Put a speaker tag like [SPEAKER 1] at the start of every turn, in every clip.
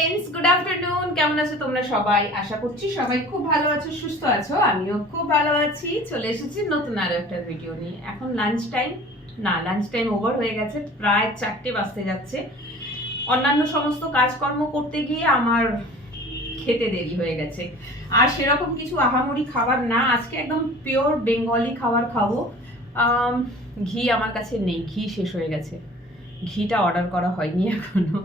[SPEAKER 1] Friends good afternoon কেমন আছো তোমরা সবাই? আশা করছি সবাই খুব ভালো আছো, সুস্থ আছো। আমিও খুব ভালো আছি। চলে এসেছি নতুন আরও একটা ভিডিও নিয়ে। এখন লাঞ্চ টাইম না লাঞ্চ টাইম ওভার হয়ে গেছে। প্রায় চারটে বাজতে যাচ্ছে। অন্যান্য সমস্ত কাজকর্ম করতে গিয়ে আমার খেতে দেরি হয়ে গেছে। আর সেরকম কিছু আহামরি খাবার না। আজকে একদম পিওর বেঙ্গলি খাবার খাব। ঘি আমার কাছে নেই। ঘি শেষ হয়ে গেছে। ঘিটা অর্ডার করা হয়নি এখনও।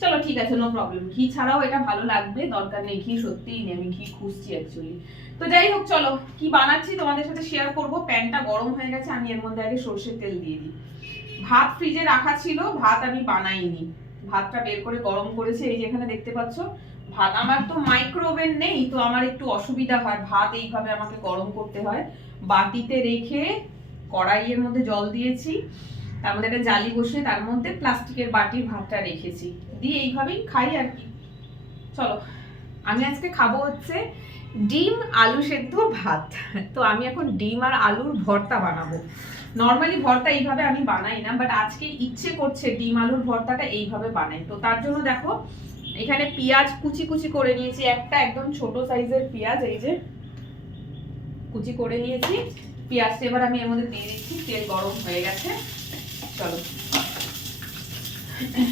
[SPEAKER 1] চলো, ঠিক আছে নো প্রবলেম ঘি ছাড়াও এটা ভালো লাগবে, দরকার নেই ঘি, সত্যিই নেই, আমি ঘি খুঁজছি অ্যাকচুয়ালি তো যাই হোক, চলো, কি বানাচ্ছি তোমাদের সাথে শেয়ার করব। প্যানটা গরম হয়ে গেছে, আমি এর মধ্যে আগে সর্ষের তেল দিয়ে দিই। ভাত ফ্রিজে রাখা ছিল, ভাত আমি বানাইনি। ভাতটা বের করে গরম করেছে, এই যে এখানে দেখতে পাচ্ছ। ভাত আমার তো মাইক্রোওভেন নেই, তো আমার একটু অসুবিধা হয়। ভাত এইভাবে আমাকে গরম করতে হয়। বাটিতে রেখে কড়াইয়ের মধ্যে জল দিয়েছি। তার মধ্যে একটা জালি বসিয়ে তার মধ্যে প্লাস্টিকের বাটির ভাতটা রেখেছি। দিয়ে এইভাবেই খাই আর কি। চলো, আমি আজকে খাব হচ্ছে ডিম আলু সেদ্ধ ভাত। তো আমি এখন ডিম আর আলুর ভর্তা বানাবো। নর্মালি ভর্তা এইভাবে আমি বানাই না বাট আজকে ইচ্ছে করছে ডিম আলুর ভর্তাটা এইভাবে বানাই। তো তার জন্য দেখো, এখানে পেঁয়াজ কুচি কুচি করে নিয়েছি। একটা একদম ছোট সাইজের পেঁয়াজ, এই যে কুচি করে নিয়েছি। পেঁয়াজটা এবার আমি এর মধ্যে দিয়ে দিচ্ছি, তেল গরম হয়ে গেছে। চলো।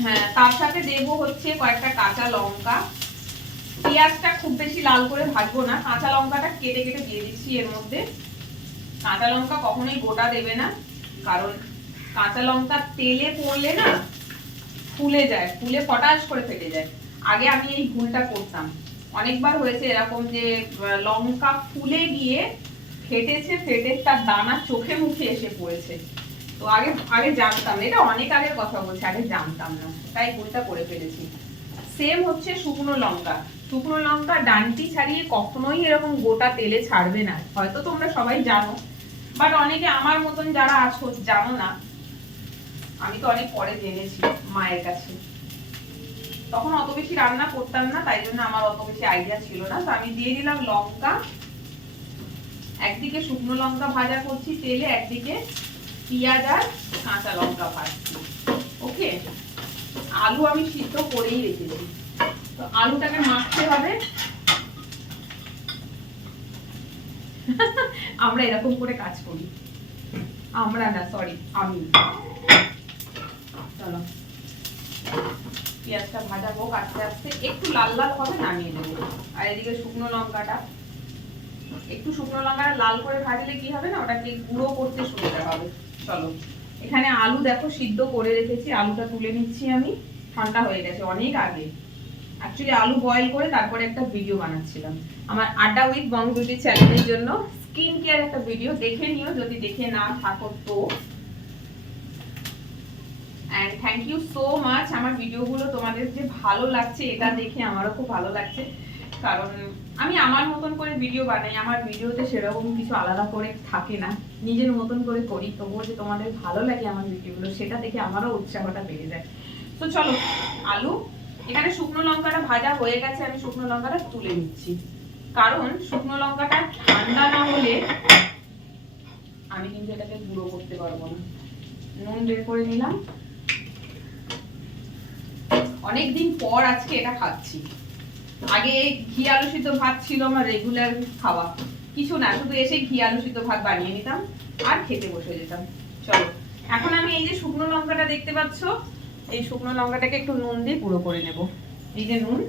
[SPEAKER 1] হ্যাঁ তার সাথে দেবো হচ্ছে কয়েকটা কাঁচা লঙ্কা। পেঁয়াজটা খুব বেশি লাল করে ভাজবো না। কাঁচা লঙ্কাটা কেটে কেটে দিয়ে দিচ্ছি এর মধ্যে। কাঁচা লঙ্কা কখনোই গোটা দেবে না, কারণ কাঁচা লঙ্কা তেলে পড়লে না ফুলে যায়, ফুলে ফটাস করে ফেটে যায়। আগে আমি এই ভুলটা করতাম। অনেকবার হয়েছে এরকম যে লঙ্কা ফুলে গিয়ে ফেটেছে, ফেটে তার দানা চোখে মুখে এসে পড়েছে। তো আগে আগে জানতাম না। এটা অনেক আগের কথা বলছি, আগে জানতাম না। তাই ভুলটা করে ফেলেছি। সেম হচ্ছে শুকনো লঙ্কা। শুকনো লঙ্কা ডানটি ছাড়িয়ে কখনোই এরকম গোটা তেলে ছাড়বে না। হয়তো তোমরা সবাই জানো বাট অনেকে আমার মতন যারা আছো, জানো না। আমি তো অনেক পরে জেনেছি মায়ের কাছে। তখন অত বেশি রান্না করতাম না, তাই জন্য আমার অত বেশি আইডিয়া ছিল না। তো আমি দিয়ে দিলাম লঙ্কা। একদিকে শুকনো লঙ্কা ভাজা করছি তেলে, একদিকে পেঁয়াজ আর কাঁচা লঙ্কা ভাজছি। ওকে? আলু আমি সিদ্ধ করেই রেখেছি। তো আলুটাকে মাখতে হবে। আমরা এরকম করে কাজ করি। আমরা না সরি আমি। চলো। পেঁয়াজটা ভাজা হোক, আস্তে আস্তে। একটু লাল লাল হবে, নামিয়ে দেবো আর এদিকে শুকনো লঙ্কাটা। একটু শুকনো লঙ্কাটা লাল করে ভাজলে কি হবে না? ওটাকে গুঁড়ো করতে সুবিধা হবে। চলো। এখানে আলু দেখো, সিদ্ধ করে রেখেছি। আলুটা তুলে নিচ্ছি আমি। ঠান্ডা হয়ে গেছে, অনেক আগে। অ্যাকচুয়ালি আলু বয়েল করে তারপরে একটা ভিডিও বানাচ্ছিলাম। আমার আড্ডা উইথ বং চ্যানেলের জন্য স্কিন কেয়ার একটা ভিডিও দেখে নিও, যদি দেখে না থাকো তো। And thank you so much আমার ভিডিওগুলো তোমাদের যে ভালো লাগছে, এটা দেখে আমারও খুব ভালো লাগছে। কারণ আমি আমার মতন করে ভিডিও বানাই, আমার ভিডিওতে সেরকম কিছু আলাদা করে থাকে না। নিজের মতন করে করি, তবুও যে তোমাদের ভালো লাগে আমার ভিডিওগুলো সেটা দেখে আমারও উৎসাহটা বেড়ে যায়। তো চলো, আলু, এখানে শুকনো লঙ্কাটা ভাজা হয়ে গেছে, আমি শুকনো লঙ্কাটা তুলে নিচ্ছি। কারণ শুকনো লঙ্কাটা ঠান্ডা না হলে আমি কিন্তু এটাকে গুঁড়ো করতে পারব না। নুন বের করে নিলাম। অনেকদিন পর আজকে এটা খাচ্ছি। আগে ঘি আলু সিদ্ধ ভাত ছিল আমার রেগুলার খাওয়া। কিছু না, শুধু এসে ঘি আলু সিদ্ধ ভাত বানিয়ে নিতাম আর খেতে বসে যেতাম। চলো, এখন আমি এই যে শুকনো লঙ্কাটা দেখতে পাচ্ছ, এই শুকনো লঙ্কাটাকে একটু নুন দিয়ে গুঁড়ো করে নেব। এই যে নুন।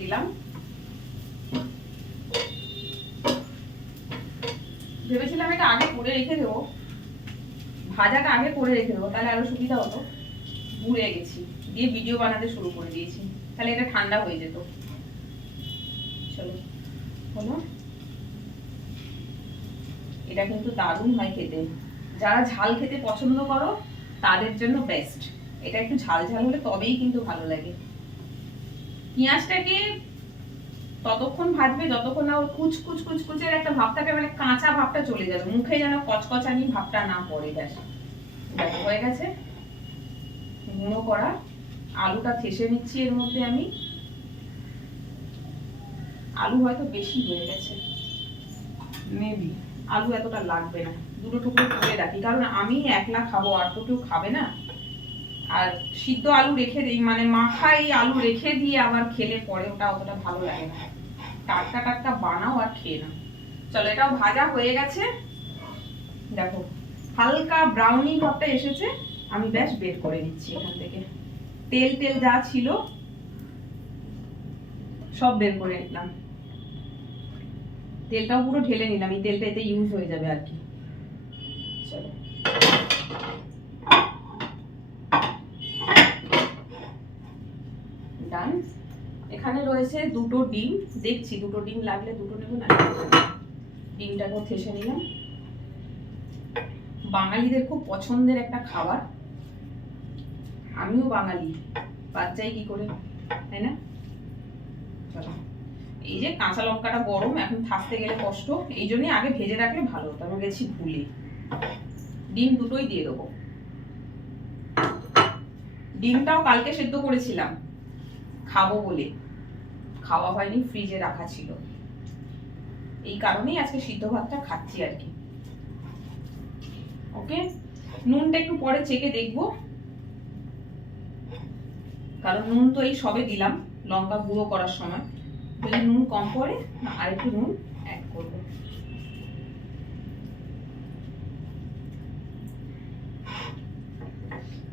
[SPEAKER 1] দিলাম। ভেবেছিলাম এটা আগে করে রেখে দেবো। ভাজাটা আগে করে রেখে দেবো, তাহলে আরও সুবিধা হতো। ভুলে গেছি, দিয়ে ভিডিও বানাতে শুরু করে দিয়েছি। তাহলে এটা ঠান্ডা হয়ে যেত। চলো, হলো। এটা কিন্তু দারুণ হয় খেতে। যারা ঝাল খেতে পছন্দ করো, তাদের জন্য বেস্ট এটা একটু ঝাল ঝাল হলে তবেই কিন্তু ভালো লাগে। পেঁয়াজটাকে ততক্ষণ ভাজবে যতক্ষণ না ওর কুচ কুচ কুচ কুচের একটা ভাব থাকে মানে কাঁচা ভাবটা চলে যাবে। মুখে যেন কচকচানি ভাবটা না পড়ে ব্যাস। হয়ে গেছে। গুঁড়ো করা। আলুটা ঠেসে নিচ্ছি এর মধ্যে আমি। আলু হয়তো বেশি হয়ে গেছে। মেবি আলু এতটা লাগবে না। দুটো টুকরো করে রাখি। কারণ আমি একলা খাব আর তো কেউ খাবে না। আর সিদ্ধ আলু রেখে দিই মানে মাখা এই আলু রেখে দিয়ে আবার খেলে পরে ওটা অতটা ভালো লাগে না। টাটকা টাটকা বানাও আর খেয়ে না চলো, এটাও ভাজা হয়ে গেছে। দেখো, হালকা ব্রাউনি ভাবটা এসেছে, আমি ব্যাস বের করে নিচ্ছি এখান থেকে। তেল তেল যা ছিল, সব বের করে নিলাম। তেলটাও পুরো ঢেলে নিলাম, এই তেলটা এতে ইউজ হয়ে যাবে আর কি। চলো। ডান এখানে রয়েছে দুটো ডিম। দেখছি দুটো ডিম লাগলে দুটো নেব, না ডিমটাকেও থেসে নিলাম। বাঙালিদের খুব পছন্দের একটা খাবার। আমিও বাঙালি। বাদ যাই কি করে, তাই না? এই যে কাঁচা লঙ্কাটা গরম, এখন থাকতে গেলে কষ্ট। এই জন্যই আগে ভেজে রাখলে ভালো আমি গেছি ভুলে। ডিম দুটোই দিয়ে দেবো। ডিমটাও কালকে সেদ্ধ করেছিলাম। খাব বলে। খাওয়া হয়নি ফ্রিজে রাখা ছিল। এই কারণেই আজকে সিদ্ধ ভাতটা খাচ্ছি আর কি। ওকে নুনটা একটু পরে চেকে দেখব। কারণ নুন তো এই সবে দিলাম, লঙ্কা গুঁড়ো করার সময়। যদি নুন কম পড়ে আর একটু নুন অ্যাড করব।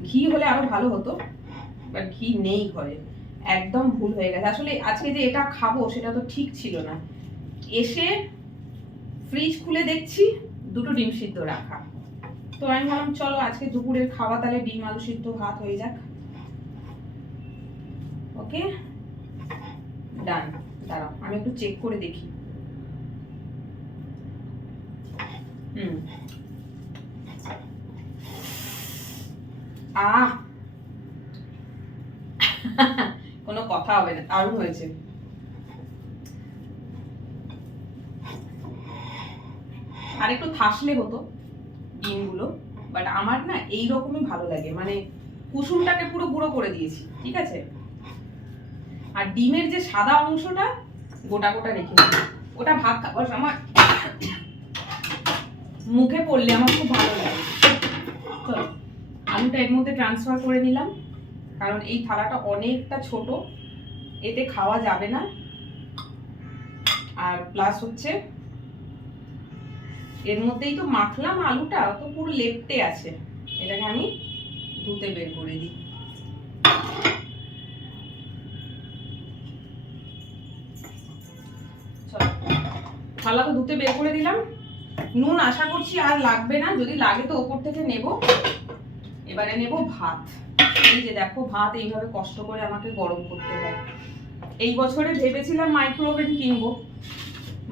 [SPEAKER 1] ঘি হলে আরও ভালো হতো বাট ঘি নেই ঘরে। একদম ভুল হয়ে গেছে। আসলে আজকে যে এটা খাব, সেটা তো ঠিক ছিল না। এসে ফ্রিজ খুলে দেখছি, দুটো ডিম সিদ্ধ রাখা। তো আমি ভাবলাম, চলো আজকে দুপুরের খাওয়া, তাহলে ডিম আলু সিদ্ধ ভাত হয়ে যাক। ওকে? ডান দাঁড়াও, আমি একটু চেক করে দেখি। হুম। আহ! কথা হবে না, দারুণ হয়েছে। আর একটু থাসলে হতো ডিমগুলো বাট আমার না এই রকমই ভালো লাগে মানে কুসুমটাকে পুরো গুঁড়ো করে দিয়েছি, ঠিক আছে? আর ডিমের যে সাদা অংশটা, গোটা গোটা রেখে ওটা ভাত খাবার আমার মুখে পড়লে আমার খুব ভালো লাগে। চলো, আলুটা এর মধ্যে ট্রান্সফার করে নিলাম। কারণ এই থালাটা অনেকটা ছোট, এতে খাওয়া যাবে না। আর প্লাস হচ্ছে, এর মধ্যেই তো মাখলাম আলুটা, তো পুরো লেপটে আছে। এটাকে আমি ধুতে বের করে দিই। থালা তো ধুতে বের করে দিলাম। নুন আশা করছি আর লাগবে না, যদি লাগে তো ওপর থেকে নেব। এবারে নেব ভাত। এই যে দেখো, ভাত এইভাবে কষ্ট করে আমাকে গরম করতে হয়। এই বছরে ভেবেছিলাম মাইক্রো ওভেন কিনবো।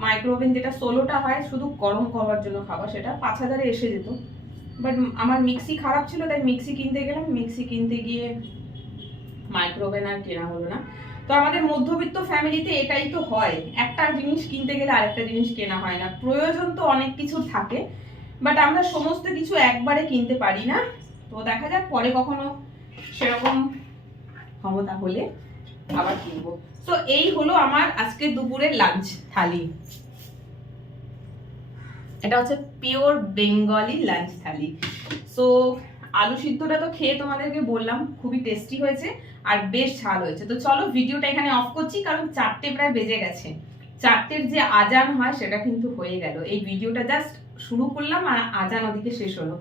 [SPEAKER 1] মাইক্রো ওভেন যেটা ষোলোটা হয়, শুধু গরম করার জন্য খাবার সেটা। পাঁচ হাজারে এসে যেত। বাট আমার মিক্সি খারাপ ছিল, তাই মিক্সি কিনতে গেলাম। মিক্সি কিনতে গিয়ে মাইক্রোওভেন আর কেনা হলো না। তো আমাদের মধ্যবিত্ত ফ্যামিলিতে এটাই তো হয়। একটা জিনিস কিনতে গেলে আরেকটা জিনিস কেনা হয় না। প্রয়োজন তো অনেক কিছু থাকে। বাট আমরা সমস্ত কিছু একবারে কিনতে পারি না। তো দেখা যাক পরে কখনো সেরকম ক্ষমতা হলে আবার কিনবো। তো এই হলো আমার আজকে দুপুরের লাঞ্চ থালি। এটা হচ্ছে pure Bengali lunch thali. So আলু সিদ্ধটা তো খেয়ে তোমাদেরকে বললাম, খুবই টেস্টি হয়েছে আর বেশ ঝাল হয়েছে। তো চলো ভিডিওটা এখানে অফ করছি, কারণ চারটে প্রায় বেজে গেছে। চারটের যে আজান হয়, সেটা কিন্তু হয়ে গেল। এই ভিডিওটা জাস্ট শুরু করলাম আর আজান ওদিকে শেষ হলো।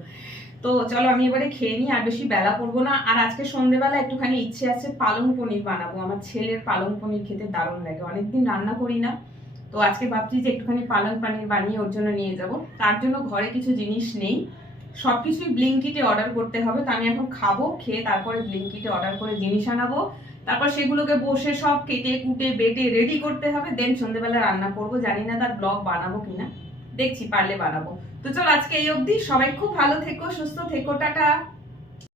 [SPEAKER 1] তো চলো আমি এবারে খেয়ে নিই, আর বেশি বেলা করব না। আর আজকে সন্ধেবেলা একটুখানি ইচ্ছে আছে, পালং পনির বানাবো। আমার ছেলের পালং পনির খেতে দারুণ লাগে, অনেকদিন রান্না করি না। তো আজকে ভাবছি যে একটুখানি পালং পনির বানিয়ে ওর জন্য নিয়ে যাব। তার জন্য ঘরে কিছু জিনিস নেই সব কিছুই ব্লিঙ্কিটে অর্ডার করতে হবে। তো আমি এখন খাব, খেয়ে তারপরে ব্লিঙ্কিটে অর্ডার করে জিনিস আনাবো। তারপর সেগুলোকে বসে সব কেটে কুটে বেটে রেডি করতে হবে। দেন সন্ধ্যেবেলা রান্না করব। জানি না তার ব্লগ বানাবো কিনা। দেখছি, পারলে বানাবো। তো চল আজকে এই অবধি। সবাই খুব ভালো থেকো সুস্থ থেকো টাটা।